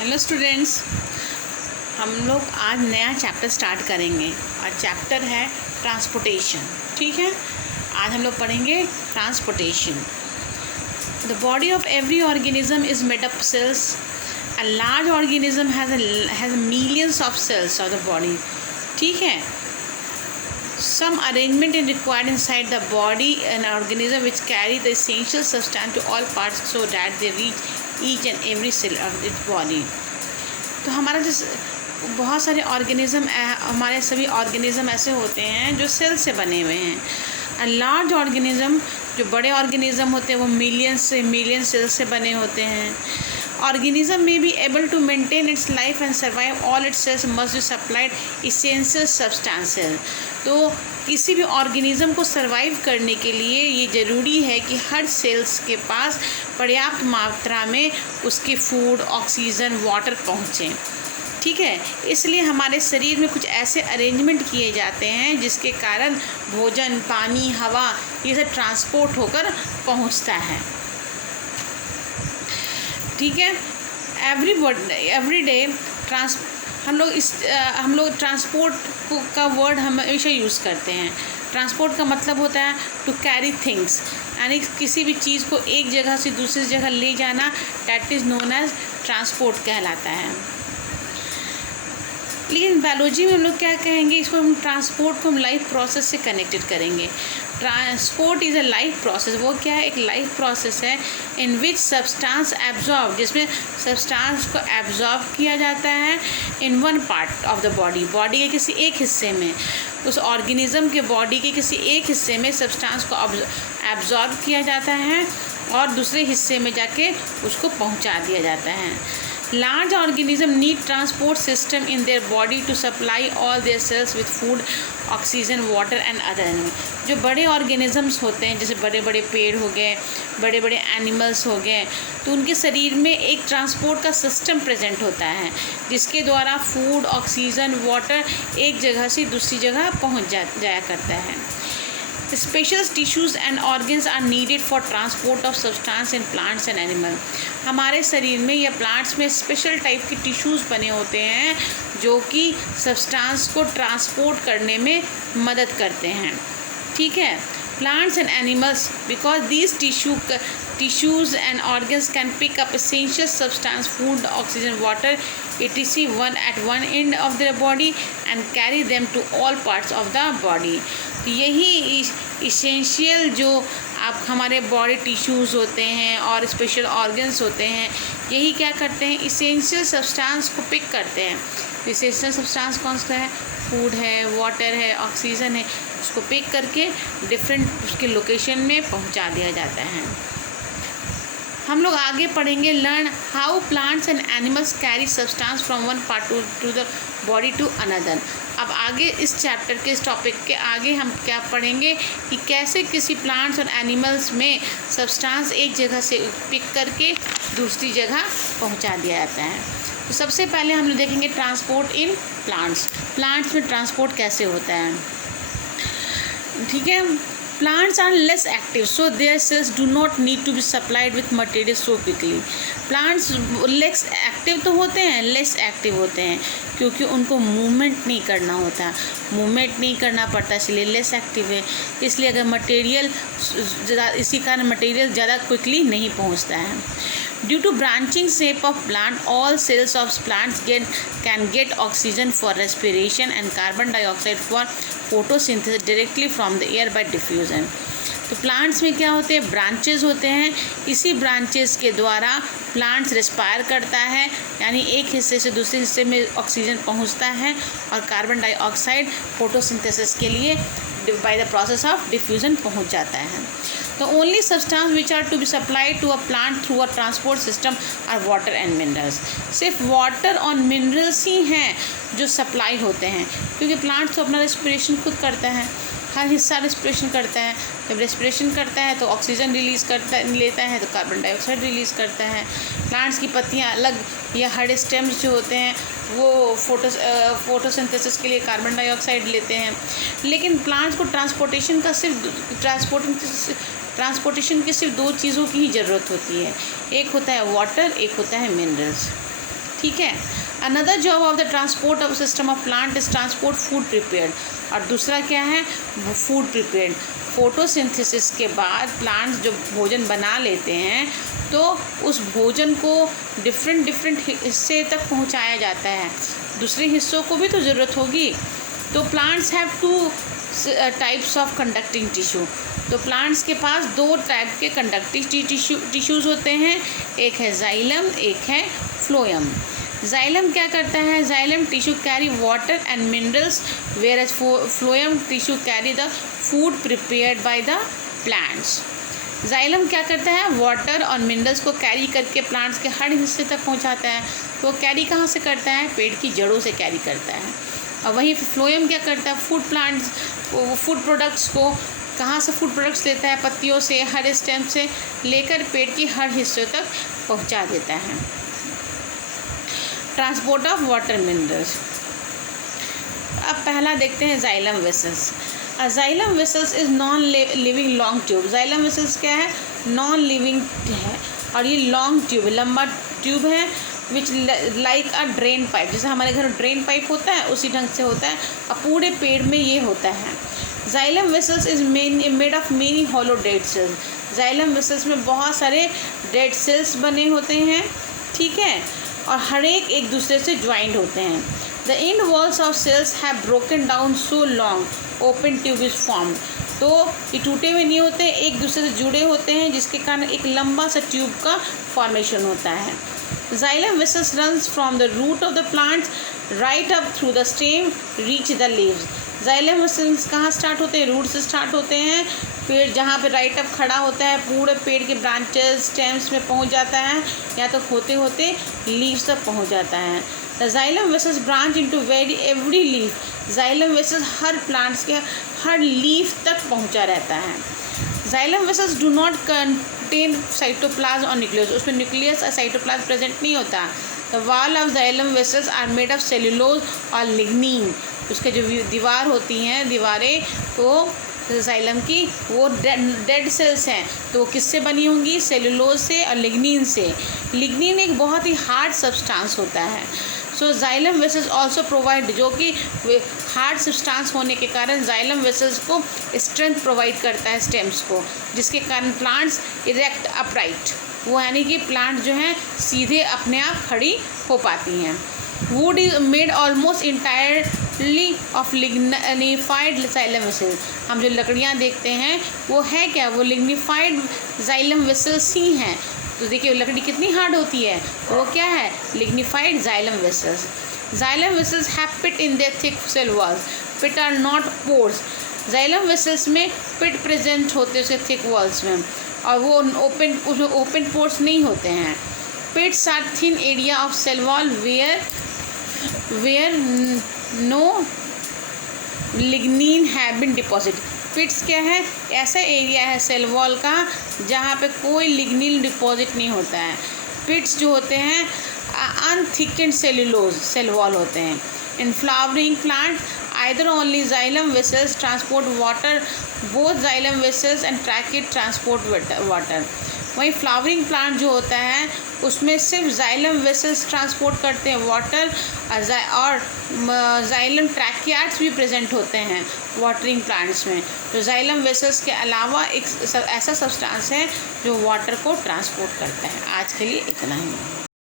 Hello students, हम लोग आज नया चैप्टर स्टार्ट करेंगे और चैप्टर है ट्रांसपोर्टेशन। ठीक है, आज हम लोग पढ़ेंगे transportation. The body of every organism is made up cells. A large organism has millions of cells of the body. ठीक है, some arrangement is required inside the body an organism which carry the essential substance to all parts so that they reach each and every cell of its body। तो हमारा जो बहुत सारे organism हमारे सभी organism ऐसे होते हैं जो सेल से बने हुए हैं। लार्ज ऑर्गेनिज़म, जो बड़े ऑर्गेनिज़म होते हैं वो मिलियन सेल्स से बने होते हैं। ऑर्गेनिज्म में be able to maintain its life and survive all its cells must be supplied essential substances. तो किसी भी ऑर्गेनिज्म को सर्वाइव करने के लिए ये ज़रूरी है कि हर सेल्स के पास पर्याप्त मात्रा में उसके फूड, ऑक्सीजन, वाटर पहुँचें। ठीक है, इसलिए हमारे शरीर में कुछ ऐसे अरेंजमेंट किए जाते हैं जिसके कारण भोजन, पानी, हवा ये सब ट्रांसपोर्ट होकर पहुँचता है। ठीक है, एवरी डे हम लोग ट्रांसपोर्ट का वर्ड हमेशा यूज़ करते हैं। ट्रांसपोर्ट का मतलब होता है टू कैरी थिंग्स, यानी किसी भी चीज़ को एक जगह से दूसरी जगह ले जाना, that is known as transport कहलाता है। लेकिन बायोलॉजी में हम लोग क्या कहेंगे, इसको हम ट्रांसपोर्ट को हम लाइफ प्रोसेस से कनेक्टेड करेंगे। Transport is a life process. वो क्या है, एक लाइफ प्रोसेस है इन विच सब्सटेंस एब्जॉर्ब, जिसमें सब्सटेंस को एब्जॉर्ब किया जाता है in one part of the body के किसी एक हिस्से में। उस ऑर्गेनिज्म के बॉडी के किसी एक हिस्से में सब्सटेंस को एब्जॉर्ब किया जाता है और दूसरे हिस्से में जाके उसको पहुंचा दिया जाता है। Large organisms need transport system in their body to supply all their cells with food, oxygen, water and other animals। जो बड़े ऑर्गेनिजम्स होते हैं, जैसे बड़े बड़े पेड़ हो गए, बड़े बड़े एनिमल्स हो गए, तो उनके शरीर में एक ट्रांसपोर्ट का सिस्टम प्रेजेंट होता है जिसके द्वारा फूड, ऑक्सीजन, वाटर एक जगह से दूसरी जगह पहुंच जाया करता है। Special tissues and organs are needed for transport of substance in plants and animal। हमारे शरीर में या प्लांट्स में स्पेशल टाइप के टिश्यूज़ बने होते हैं जो कि सब्सटेंस को ट्रांसपोर्ट करने में मदद करते हैं। ठीक है, plants and animals because these tissues and organs can pick up essential substance, food, oxygen, water etc. at one end of their body and carry them to all parts of the body। यही essential जो आप हमारे body tissues होते हैं और special organs होते हैं, यही क्या करते हैं, इसेंशियल सब्सटेंस को पिक करते हैं। इसेंशियल सब्सटेंस कौन सा है, फूड है, वाटर है, ऑक्सीजन है, उसको पिक करके डिफरेंट उसके लोकेशन में पहुंचा दिया जाता है। हम लोग आगे पढ़ेंगे learn how plants and animals carry substance from one part to the body to another. अब आगे इस चैप्टर के इस टॉपिक के आगे हम क्या पढ़ेंगे कि कैसे किसी प्लांट्स और एनिमल्स में सब्सटेंस एक जगह से पिक करके दूसरी जगह पहुंचा दिया जाता है। तो सबसे पहले हम लोग देखेंगे ट्रांसपोर्ट इन प्लांट्स में ट्रांसपोर्ट कैसे होता है। ठीक है, plants are less active so their cells do not need to be supplied with material so quickly। plants less active तो होते हैं, less active होते हैं क्योंकि उनको मूवमेंट नहीं करना होता, मूवमेंट नहीं करना पड़ता, इसलिए लेस एक्टिव है। इसलिए अगर मटेरियल इसी कारण मटेरियल ज़्यादा क्विकली नहीं पहुंचता है। Due to branching shape of plant all cells of plants can get oxygen for respiration and carbon dioxide for photosynthesis directly from the air by diffusion. तो प्लांट्स में क्या होते हैं, ब्रांचेस होते हैं, इसी ब्रांचेस के द्वारा प्लांट्स रेस्पायर करता है, यानी एक हिस्से से दूसरे हिस्से में ऑक्सीजन पहुंचता है और कार्बन डाइऑक्साइड फोटोसिंथेसिस के लिए by the process of diffusion पहुंच जाता है। तो only substance which are to be supplied to a plant through a transport system are water and minerals. सिर्फ वाटर और मिनरल्स ही हैं जो सप्लाई होते हैं, क्योंकि प्लांट तो अपना रेस्पिरेशन खुद करता है, हर हिस्सा रेस्पिरेशन करता है। जब रेस्पिरेशन करता है तो ऑक्सीजन लेता है तो कार्बन डाइऑक्साइड रिलीज़ करता है। प्लांट्स की पत्तियां अलग या हरे स्टेम्स जो होते हैं वो फोटोसिंथेसिस के लिए कार्बन डाइऑक्साइड लेते हैं। लेकिन प्लांट्स को ट्रांसपोर्टेशन की सिर्फ दो चीज़ों की ही ज़रूरत होती है, एक होता है वाटर, एक होता है मिनरल्स। ठीक है। Another job of the transport of system of plant is transport food prepared, और दूसरा क्या है, फूड प्रिपेयर्ड। फोटोसिंथेसिस के बाद प्लांट्स जो भोजन बना लेते हैं तो उस भोजन को डिफरेंट हिस्से तक पहुंचाया जाता है, दूसरे हिस्सों को भी तो ज़रूरत होगी। तो plants have 2 types of conducting tissue. तो प्लांट्स के पास 2 टाइप के कंडक्टिंग टिश्यूज़ होते हैं, एक है जाइलम, एक है फ्लोएम। जाइलम क्या करता है, xylem tissue carry water and minerals, whereas phloem tissue carry the food prepared by the plants. Xylem क्या करता है, वाटर और मिनरल्स को कैरी करके प्लांट्स के हर हिस्से तक पहुंचाता है। तो कैरी कहाँ से करता है, पेड़ की जड़ों से कैरी करता है। और वहीं फ्लोएम क्या करता है, फूड प्रोडक्ट्स को कहाँ से फूड प्रोडक्ट्स लेता है, पत्तियों से, हर स्टेम से लेकर पेड़ की हर हिस्से तक पहुंचा देता है। Transport of water minerals. अब पहला देखते हैं xylem vessels. Xylem vessels is non living long tube. Xylem vessels क्या है, नॉन लिविंग है, और ये लॉन्ग ट्यूब, लंबा ट्यूब है, which like a drain pipe, जैसे हमारे घर ड्रेन पाइप होता है उसी ढंग से होता है, और पूरे पेड़ में ये होता है। Xylem vessels is made of many hollow dead cells. Xylem vessels में बहुत सारे डेड सेल्स बने होते हैं, ठीक है, और हर एक दूसरे से ज्वाइंट होते हैं। The end walls of cells have broken down so long open tube is formed. तो ये टूटे हुए नहीं होते, एक दूसरे से जुड़े होते हैं, जिसके कारण एक लंबा सा ट्यूब का फॉर्मेशन होता है। Xylem vessels runs from the root of the plants right up through the stem reach the leaves. Xylem vessels कहाँ स्टार्ट होते हैं, रूट से स्टार्ट होते हैं, पेड़ जहाँ पे राइट अप खड़ा होता है पूरे पेड़ के ब्रांचेस स्टेम्स में पहुँच जाता है, या तो होते होते लीव्स तक पहुँच जाता है। The xylem vessels branch into every leaf. Xylem vessels her plants के हर लीफ तक पहुँचा रहता है। Xylem vessels do not contain cytoplasm और न्यूक्लियस, उसमें न्यूक्लियस और साइटोप्लाज्म प्रेजेंट नहीं होता। The wall of xylem vessels are made of cellulose और लिग्निन। उसके जो दीवार होती हैं, दीवारें तो जाइलम की वो डेड सेल्स हैं, तो वो किससे बनी होंगी, सेलुलोज से और लिग्निन से। लिग्निन एक बहुत ही हार्ड सब्सटेंस होता है। सो जाइलम वेसल्स ऑल्सो प्रोवाइड, जो कि हार्ड सब्सटेंस होने के कारण जाइलम वेसल्स को स्ट्रेंथ प्रोवाइड करता है स्टेम्स को, जिसके कारण प्लांट्स इरेक्ट अपराइट, वो यानी कि प्लांट जो हैं सीधे अपने आप खड़ी हो पाती हैं। Would is made almost entirely of lignified xylem vessels. हम जो लकड़ियाँ देखते हैं वो है क्या, वो लिग्निफाइड जाइलम वेसल्स ही हैं। तो देखिए लकड़ी कितनी हार्ड होती है, वो क्या है, lignified xylem vessels. Xylem vessels have pit in their thick cell walls, pit are not pores. Xylem vessels में पिट प्रेजेंट होते हैं उसके थिक वॉल्स में, और वो उसमें ओपन पोर्स नहीं होते हैं। Pits are thin area of cell wall where no lignin have been deposit. Pits क्या है, ऐसा एरिया है सेल वॉल का जहाँ पे कोई लिग्निन डिपॉजिट नहीं होता है। पिट्स जो होते हैं अनथिकन्ड सेल्यूलोज सेल वॉल होते हैं। In flowering plant either only xylem vessels transport water, both xylem vessels and trachea transport water। वहीं फ्लावरिंग प्लांट जो होता है उसमें सिर्फ जाइलम वेसल्स ट्रांसपोर्ट करते हैं वाटर, और जाइलम ट्रैकियाट्स भी प्रेजेंट होते हैं वाटरिंग प्लांट्स में। तो जाइलम वेसल्स के अलावा एक ऐसा सब्सटेंस है जो वाटर को ट्रांसपोर्ट करता है। आज के लिए इतना ही।